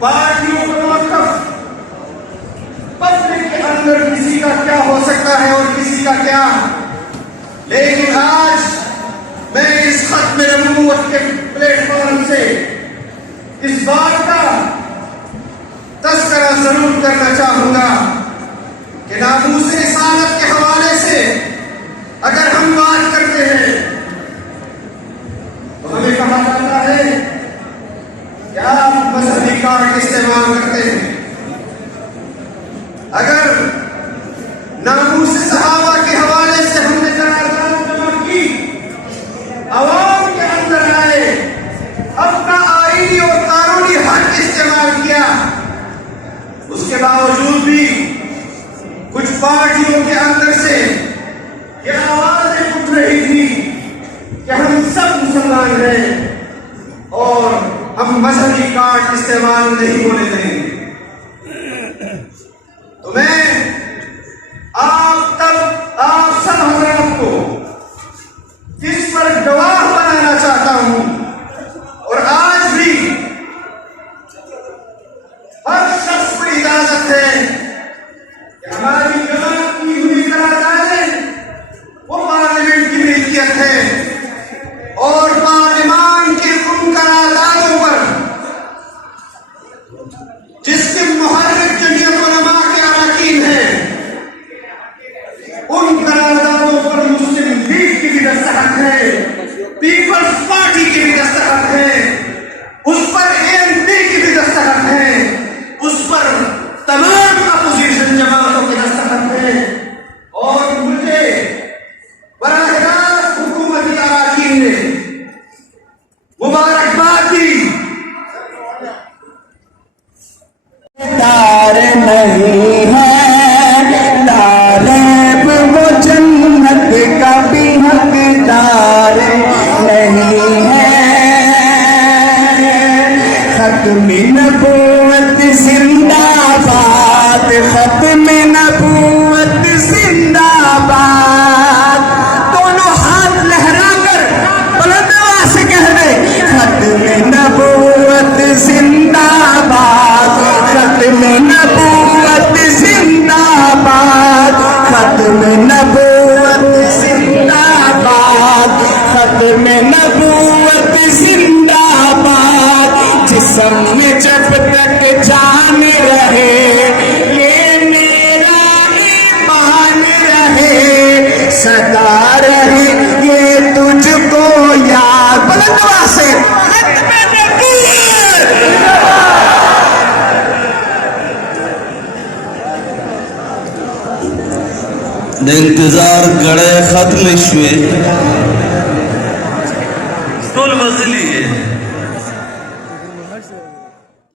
پارٹیوں کا موقف، پبلک کے اندر کسی کا کیا ہو سکتا ہے اور کسی کا کیا، لیکن آج میں اس ختم نبوت کے پلیٹ فارم سے اس بات کا تذکرہ ضرور کرنا چاہوں گا کہ ناموس رسالت کے حوالے سے اگر ہم بات کرتے ہیں تو ہمیں کہا جاتا ہے کہ آپ مذہبی کارڈ استعمال کرتے ہیں۔ اگر ناموس صحابہ کے حوالے سے ہم نے قرارداد جمع کی، عوام کے اندر آئے، اپنا آئینی اور قانونی حق استعمال کیا، اس کے باوجود بھی کچھ پارٹیوں کے اندر سے یہ آوازیں اٹھ رہی تھی کہ ہم سب مسلمان ہیں اور ہم مذہبی کارڈ استعمال نہیں ہونے دیں گے۔ تو میں آپ سب حضرات کو اس پر گواہ بنانا چاہتا ہوں، اور آج بھی ہر شخص کو اجازت ہے کہ ہماری جماعت کی ہوئی قراردادیں وہ پارلیمنٹ کی ملکیت ہے، اور پارلیمان کے ان قراردادوں پر جس کے محرک جمعیت علماء کے اراکین ہیں، ان قراردادوں پر مسلم لیگ کی بھی دستخط ہے، پیپلز پارٹی کی بھی دستخط ہے، اس پر ANP کی بھی دستخط ہے، اس پر تمام اپوزیشن جماعتوں کے دستخط ہیں، اور مجھے براہ راست حکومتی اراکین نے مبارکباد دی۔ دار نہیں ہے لالب وہ جنت کا بھی حقدار نہیں ہے، ختم نبوت زندہ باد، ختم نبوت زندہ باد، دونوں ہاتھ لہرا کر بلند آواز سے کہہ دے ختم نبوت زندہ باد، ختم نبوت زندہ باد، ختم نبوت زندہ باد، ختم نبوت زندہ باد، جسم میں جب تک جان رہے یہ میرا ایمان رہے، سدا رہے یہ تجھ کو یاد، بلند آواز سے ختم نبوت۔ انتظار گڑے ختم شوے